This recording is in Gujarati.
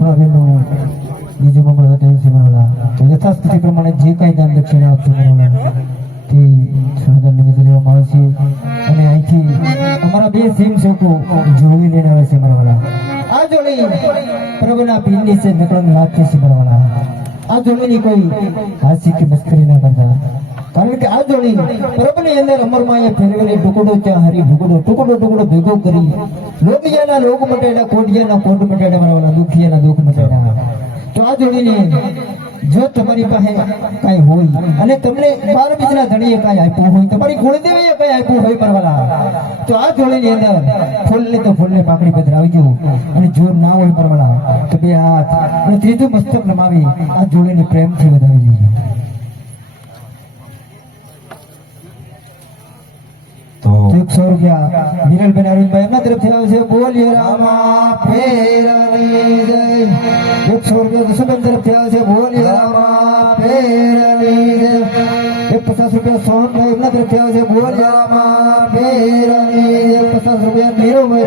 ભાવેનો બીજો મંગળ બતાવ્યું છે મારા તો યથાસ્થિતિ પ્રમાણે જે કાંઈ દાન દક્ષિણા આપજો મારા તે સુરદાન નિમિત્તે લેવામાં આવશે અને અહીંથી અમારા બે સીમ શોકો જોડી લઈને આવે છે મારા આ જોડી પ્રભુના પીરની છે નકળંગ રાખે છે મારા આ જોડીની કોઈ હાસ્ય કે મસ્કરી ના કરતા કારણ કે આ જોડી પ્રભુની અંદર અમરમાં ફેરવેલી ટુકડો ત્યાં હરી ટુકડો ભેગો કરી લોકિયાના લોક મટેડા કોડિયાના કોડ મટેડા મારા દુખિયાના દુઃખ મટેડા તો આ જોડીને જો તમારી પાસે કાંઈ હોય અને તમને 12 બીજના ધણીએ કાંઈ આપ્યું હોય તમારી કુળદેવીએ કાંઈ આપ્યું હોય પરવાલા તો આ જોડીની અંદર ફૂલને પાકડી પધરાવજો અને જો ના હોય પરવાલા તો બે હાથ અને ત્રીજું મસ્તક નમાવી આ જોડીને પ્રેમથી વધાવી દીધું તો 100 રૂપિયા વિરલબેન અરવિંદભાઈ એમના તરફથી આવે છે બોલીએ રામા ફેરની જય 100 રૂપિયા દસબેન તરફથી આવે છે બોલીએ રામા ફેરની જય 50 રૂપિયા સોનભાઈ એમના તરફથી આવે છે બોલીએ રામા ફેરની જય 50 રૂપિયા નીરુભાઈ